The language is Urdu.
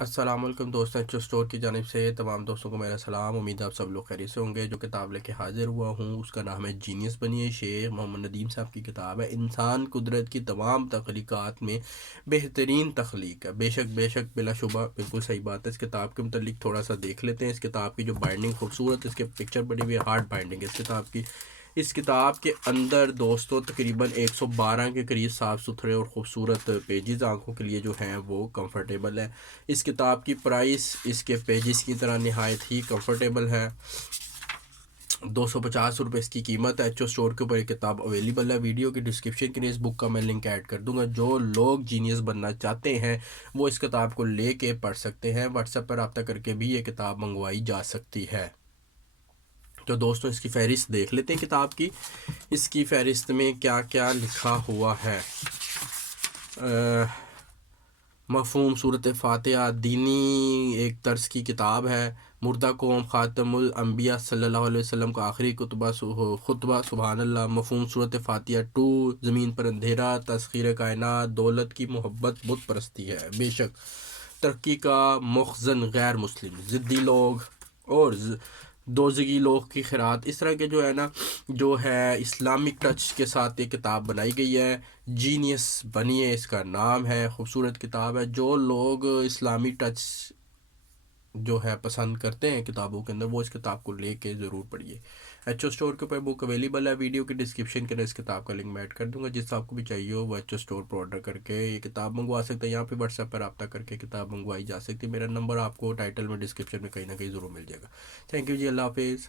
السلام علیکم دوستوں، ایچ اسٹور کی جانب سے تمام دوستوں کو میرا سلام۔ امید ہے آپ سب لوگ خیریت سے ہوں گے۔ جو کتاب لے کے حاضر ہوا ہوں اس کا نام ہے جینیس بنیے، شیخ محمد ندیم صاحب کی کتاب ہے۔ انسان قدرت کی تمام تخلیقات میں بہترین تخلیق ہے۔ بے شک بلا شبہ بالکل صحیح بات ہے۔ اس کتاب کے متعلق تھوڑا سا دیکھ لیتے ہیں۔ اس کتاب کی جو بائنڈنگ خوبصورت، اس کے پکچر بڑی ہوئی ہارڈ بائنڈنگ ہے اس کتاب کی۔ اس کتاب کے اندر دوستوں تقریباً 112 کے قریب صاف ستھرے اور خوبصورت پیجز آنکھوں کے لیے جو ہیں وہ کمفرٹیبل ہے۔ اس کتاب کی پرائس اس کے پیجز کی طرح نہایت ہی کمفرٹیبل ہے۔ 250 روپے اس کی قیمت ہے۔ ایچ او اسٹور کے اوپر یہ کتاب اویلیبل ہے۔ ویڈیو کی ڈسکرپشن کے لیے اس بک کا میں لنک ایڈ کر دوں گا۔ جو لوگ جینیس بننا چاہتے ہیں وہ اس کتاب کو لے کے پڑھ سکتے ہیں۔ واٹس ایپ پر رابطہ کر کے بھی یہ کتاب منگوائی جا سکتی ہے۔ تو دوستوں اس کی فہرست دیکھ لیتے ہیں کتاب کی۔ اس کی فہرست میں کیا کیا لکھا ہوا ہے۔ مفہوم صورت فاتحہ دینی ایک طرز کی کتاب ہے۔ مردہ قوم خاتم الانبیاء صلی اللہ علیہ وسلم کا آخری خطبہ سبحان اللہ۔ مفہوم صورت فاتحہ 2 زمین پر اندھیرا، تسخیر کائنات، دولت کی محبت بت پرستی ہے۔ بے شک ترقی کا مخزن غیر مسلم ضدی لوگ اور دوزگی لوگ کی خیرات، اس طرح کے جو ہے نا جو ہے اسلامک ٹچ کے ساتھ یہ کتاب بنائی گئی ہے۔ جینیس بنیے اس کا نام ہے۔ خوبصورت کتاب ہے۔ جو لوگ اسلامی ٹچ جو ہے پسند کرتے ہیں کتابوں کے اندر وہ اس کتاب کو لے کے ضرور پڑھیے۔ ایچ او اسٹور کے اوپر بک اویلیبل ہے۔ ویڈیو کی ڈسکرپشن کے اندر اس کتاب کا لنک میں ایڈ کر دوں گا۔ جس آپ کو بھی چاہیے ہو وہ ایچ او اسٹور پر آرڈر کر کے یہ کتاب منگوا سکتے ہیں۔ یہاں پہ واٹس ایپ پر رابطہ کر کے کتاب منگوائی جا سکتی ہے۔ میرا نمبر آپ کو ٹائٹل میں ڈسکرپشن میں کہیں نہ کہیں ضرور مل جائے گا۔ تھینک یو جی، اللہ حافظ۔